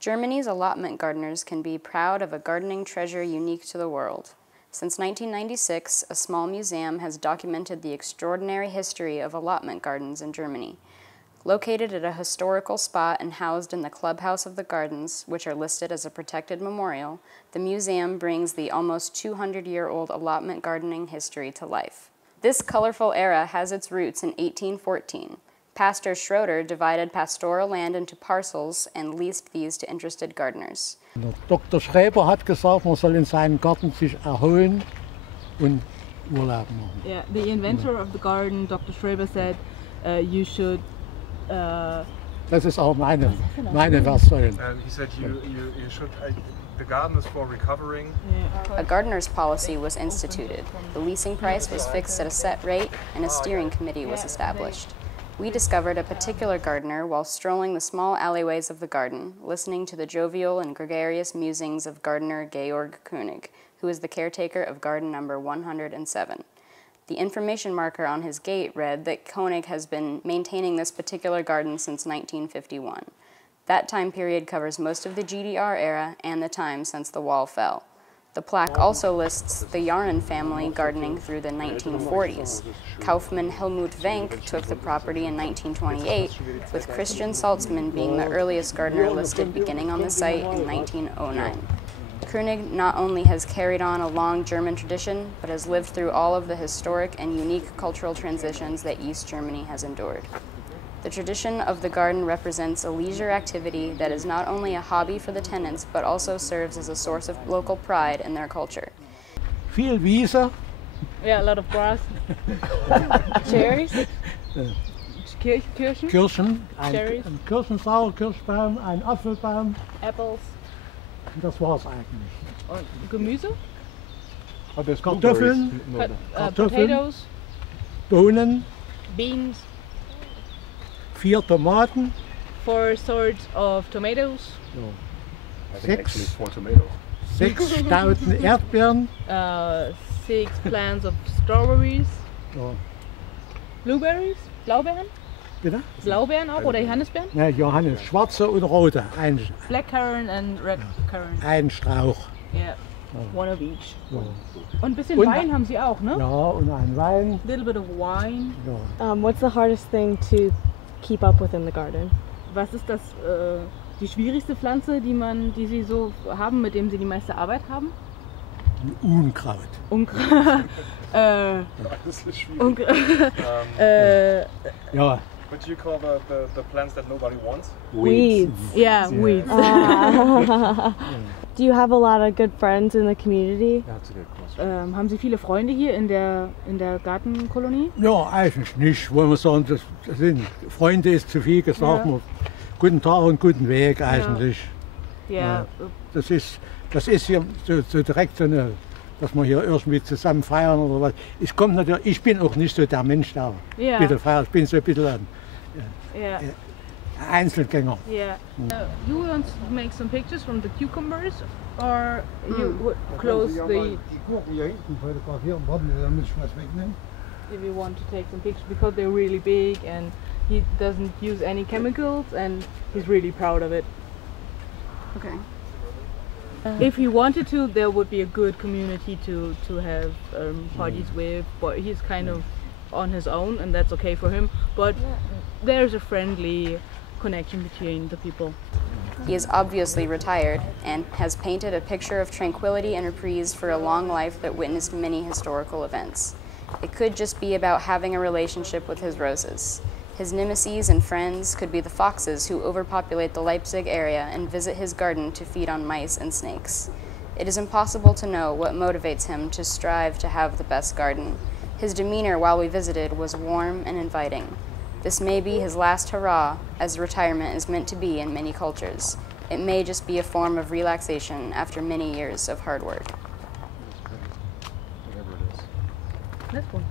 Germany's allotment gardeners can be proud of a gardening treasure unique to the world. Since 1996, a small museum has documented the extraordinary history of allotment gardens in Germany. Located at a historical spot and housed in the clubhouse of the gardens, which are listed as a protected memorial, the museum brings the almost 200-year-old allotment gardening history to life. This colorful era has its roots in 1814. Pastor Schroeder divided pastoral land into parcels and leased these to interested gardeners. Dr. Schreiber hat gesagt, man soll in seinem Garten sich erholen und Urlaub machen. Yeah, the inventor of the garden, Dr. Schreiber, said you should. Das ist auch meine Version. And he said you should. The garden is for recovering. A gardener's policy was instituted. The leasing price was fixed at a set rate, and a steering committee was established. We discovered a particular gardener while strolling the small alleyways of the garden, listening to the jovial and gregarious musings of gardener Georg König, who is the caretaker of garden number 107. The information marker on his gate read that König has been maintaining this particular garden since 1951. That time period covers most of the GDR era and the time since the wall fell. The plaque also lists the Jarnen family gardening through the 1940s. Kaufmann Helmut Wenck took the property in 1928, with Christian Salzmann being the earliest gardener listed beginning on the site in 1909. König not only has carried on a long German tradition, but has lived through all of the historic and unique cultural transitions that East Germany has endured. The tradition of the garden represents a leisure activity that is not only a hobby for the tenants, but also serves as a source of local pride in their culture. Viel Wiese. Yeah, a lot of grass. Cherries. Kirschen. Kirschen. Cherries. Ein Kirschensaur-Kirschbaum, ein Apfelbaum. Apples. Und das war's eigentlich. Und Gemüse. Kartoffeln. Potatoes. Bohnen. Beans. 4 Tomaten. 4 sorts of tomatoes. I think actually 4 tomatoes. 6 Stauden Erdbeeren. 6 plants of strawberries. Ja. Blueberries? Blaubeeren? Bitte? Blaubeeren auch oder Johannisbeeren? Ja, Johannes, schwarze und rote. Blackcurrant and red currant. Ein Strauch. Yeah, one of each. Ja. Und ein bisschen Wein haben sie auch, ne? Ja, und ein Wein. A little bit of wine. Ja. What's the hardest thing to keep up within the garden? Was ist das, die schwierigste Pflanze, die Sie so haben, mit dem Sie die meiste Arbeit haben? Unkraut. Unkraut. Das ist schwierig. Ja. What do you call the plants that nobody wants? Weeds. Yeah, weeds. Do you have a lot of good friends in the community? That's a good question. Haben Sie viele Freunde hier in der Gartenkolonie? Ja, eigentlich nicht. Wollen wir sagen, das sind Freunde ist zu viel gesagt. Ja. Guten Tag und guten Weg eigentlich. Ja. Das ist hier so direkt so eine, dass wir hier irgendwie zusammen feiern oder was. Ich bin auch nicht so der Mensch, der bitte feiert. Ich bin so ein bisschen Einzelgänger. Yeah. You want to make some pictures from the cucumbers, or you would close the... If you want to take some pictures, because they're really big and he doesn't use any chemicals and he's really proud of it. Okay. If he wanted to, there would be a good community to have parties with, but he's kind of on his own and that's okay for him. But there's a friendly connection between the people. He is obviously retired and has painted a picture of tranquility and reprise for a long life that witnessed many historical events. It could just be about having a relationship with his roses. His nemesis and friends could be the foxes who overpopulate the Leipzig area and visit his garden to feed on mice and snakes. It is impossible to know what motivates him to strive to have the best garden. His demeanor while we visited was warm and inviting. This may be his last hurrah, as retirement is meant to be in many cultures. It may just be a form of relaxation after many years of hard work. Whatever it is. That's one.